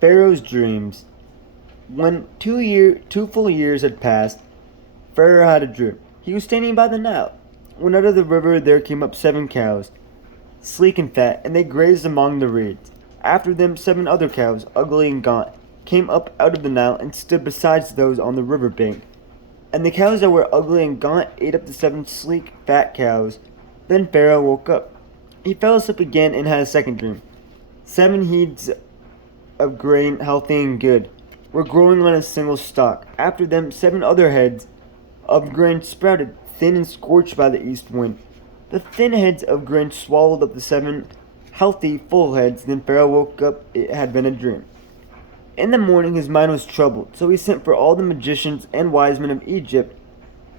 Pharaoh's dreams. When 2 full years had passed, Pharaoh had a dream. He was standing by the Nile, when out of the river there came up 7 cows, sleek and fat, and they grazed among the reeds. After them 7 other cows, ugly and gaunt, came up out of the Nile and stood beside those on the river bank. And the cows that were ugly and gaunt ate up the 7 sleek, fat cows. Then Pharaoh woke up. He fell asleep again and had a second dream. 7 heads of grain, healthy and good, were growing on a single stalk. After them 7 other heads of grain sprouted, thin and scorched by the east wind. The thin heads of grain swallowed up the 7 healthy, full heads. Then Pharaoh woke up. It had been a dream. In the morning his mind was troubled, so he sent for all the magicians and wise men of Egypt.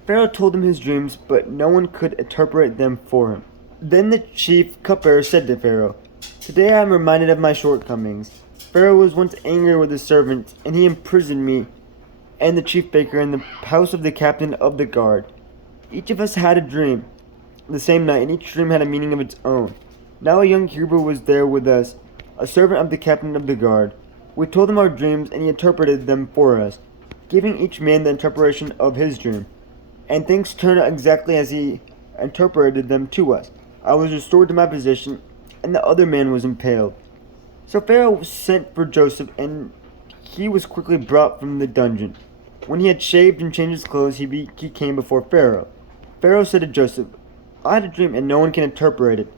Pharaoh told them his dreams, but no one could interpret them for him. Then the chief cupbearer said to Pharaoh, "Today I am reminded of my shortcomings. Pharaoh was once angry with his servants, and he imprisoned me and the chief baker in the house of the captain of the guard. Each of us had a dream the same night, and each dream had a meaning of its own. Now a young Hebrew was there with us, a servant of the captain of the guard. We told him our dreams, and he interpreted them for us, giving each man the interpretation of his dream. And things turned out exactly as he interpreted them to us. I was restored to my position, and the other man was impaled." So Pharaoh sent for Joseph, and he was quickly brought from the dungeon. When he had shaved and changed his clothes, he came before Pharaoh. Pharaoh said to Joseph, "I had a dream, and no one can interpret it.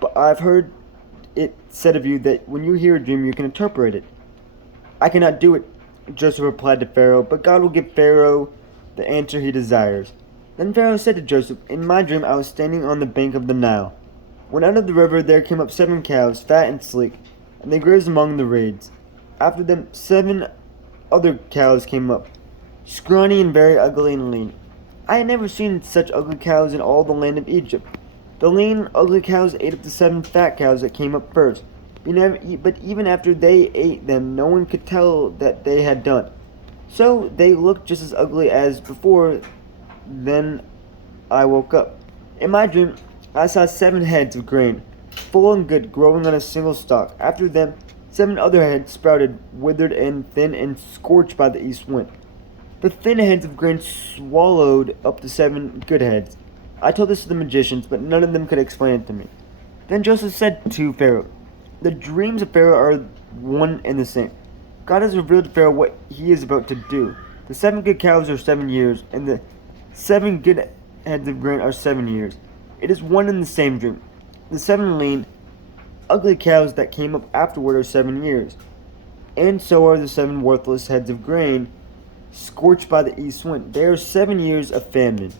But I've heard it said of you that when you hear a dream, you can interpret it." "I cannot do it," Joseph replied to Pharaoh, "but God will give Pharaoh the answer he desires." Then Pharaoh said to Joseph, "In my dream I was standing on the bank of the Nile, when out of the river there came up 7 cows, fat and sleek, and they grazed among the reeds. After them 7 other cows came up, scrawny and very ugly and lean. I had never seen such ugly cows in all the land of Egypt. The lean, ugly cows ate up the 7 fat cows that came up first. But even after they ate them, no one could tell that they had done. So they looked just as ugly as before. Then I woke up. In my dream, I saw 7 heads of grain, full and good, growing on a single stalk. After them, 7 other heads sprouted, withered and thin and scorched by the east wind. The thin heads of grain swallowed up the 7 good heads. I told this to the magicians, but none of them could explain it to me." Then Joseph said to Pharaoh, "The dreams of Pharaoh are one and the same. God has revealed to Pharaoh what he is about to do. The 7 good cows are 7 years, and the 7 good heads of grain are 7 years. It is one and the same dream. The 7 lean, ugly cows that came up afterward are 7 years, and so are the 7 worthless heads of grain, scorched by the east wind. They are 7 years of famine.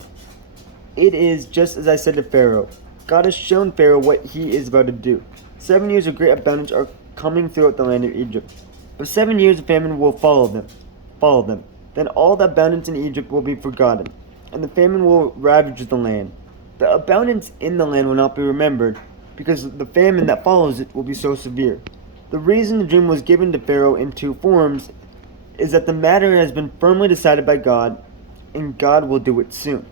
It is just as I said to Pharaoh. God has shown Pharaoh what he is about to do. 7 years of great abundance are coming throughout the land of Egypt, but 7 years of famine will follow them. Then all the abundance in Egypt will be forgotten, and the famine will ravage the land. The abundance in the land will not be remembered, because the famine that follows it will be so severe. The reason the dream was given to Pharaoh in 2 forms is that the matter has been firmly decided by God, and God will do it soon.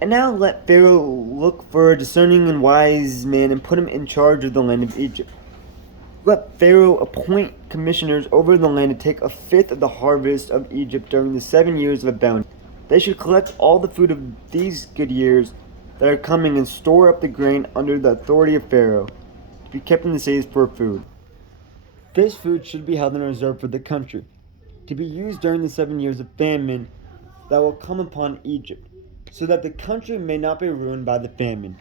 And now let Pharaoh look for a discerning and wise man and put him in charge of the land of Egypt. Let Pharaoh appoint commissioners over the land to take 1/5 of the harvest of Egypt during the 7 years of abundance. They should collect all the food of these good years that are coming and store up the grain under the authority of Pharaoh, to be kept in the cities for food. This food should be held in reserve for the country, to be used during the 7 years of famine that will come upon Egypt, so that the country may not be ruined by the famine."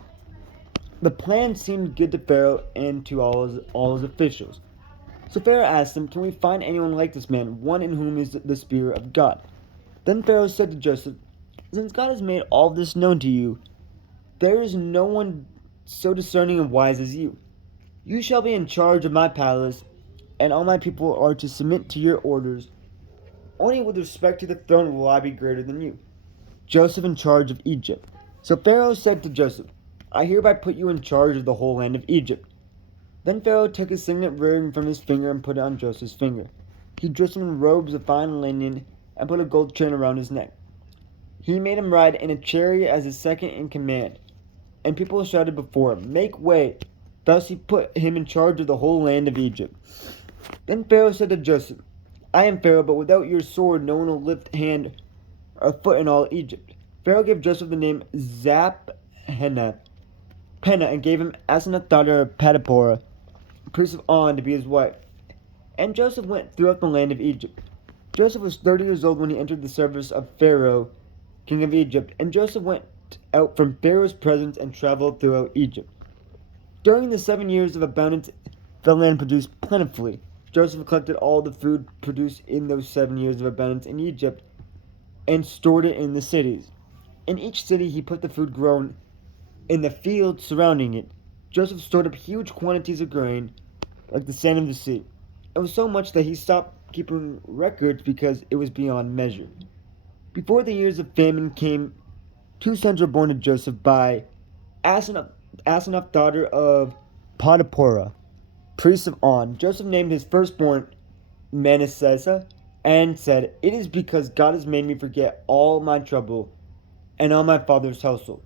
The plan seemed good to Pharaoh and to all his officials. So Pharaoh asked them, "Can we find anyone like this man, one in whom is the Spirit of God?" Then Pharaoh said to Joseph, "Since God has made all this known to you, there is no one so discerning and wise as you. You shall be in charge of my palace, and all my people are to submit to your orders. Only with respect to the throne will I be greater than you." Joseph in charge of Egypt. So Pharaoh said to Joseph, "I hereby put you in charge of the whole land of Egypt." Then Pharaoh took his signet ring from his finger and put it on Joseph's finger. He dressed him in robes of fine linen and put a gold chain around his neck. He made him ride in a chariot as his second in command, and people shouted before him, "Make way!" Thus he put him in charge of the whole land of Egypt. Then Pharaoh said to Joseph, I am Pharaoh, but without your sword no one will lift hand or foot in all Egypt. Pharaoh gave Joseph the name Zaphenath, and gave him Asenath, daughter of Potipharah, priest of On, to be his wife. And Joseph went throughout the land of Egypt. Joseph was 30 years old when he entered the service of Pharaoh, king of Egypt, and Joseph went out from Pharaoh's presence and traveled throughout Egypt. During the 7 years of abundance, the land produced plentifully. Joseph collected all the food produced in those 7 years of abundance in Egypt and stored it in the cities. In each city he put the food grown in the fields surrounding it. Joseph stored up huge quantities of grain, like the sand of the sea. It was so much that he stopped keeping records because it was beyond measure. Before the years of famine came, two sons were born to Joseph by Asenath, daughter of Potipharah, priest of On. Joseph named his firstborn Manasseh and said, It is because God has made me forget all my trouble and all my father's household.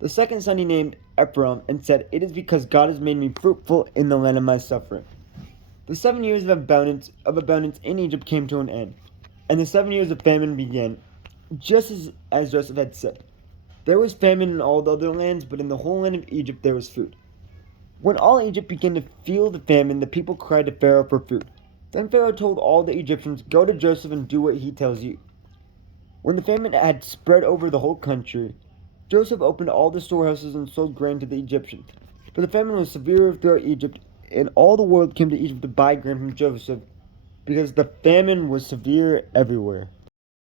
The second son he named Ephraim and said, It is because God has made me fruitful in the land of my suffering. The 7 years of abundance in Egypt came to an end, and the 7 years of famine began, just as Joseph had said. There was famine in all the other lands, but in the whole land of Egypt there was food. When all Egypt began to feel the famine, the people cried to Pharaoh for food. Then Pharaoh told all the Egyptians, Go to Joseph and do what he tells you. When the famine had spread over the whole country, Joseph opened all the storehouses and sold grain to the Egyptians. For the famine was severe throughout Egypt, and all the world came to Egypt to buy grain from Joseph, because the famine was severe everywhere.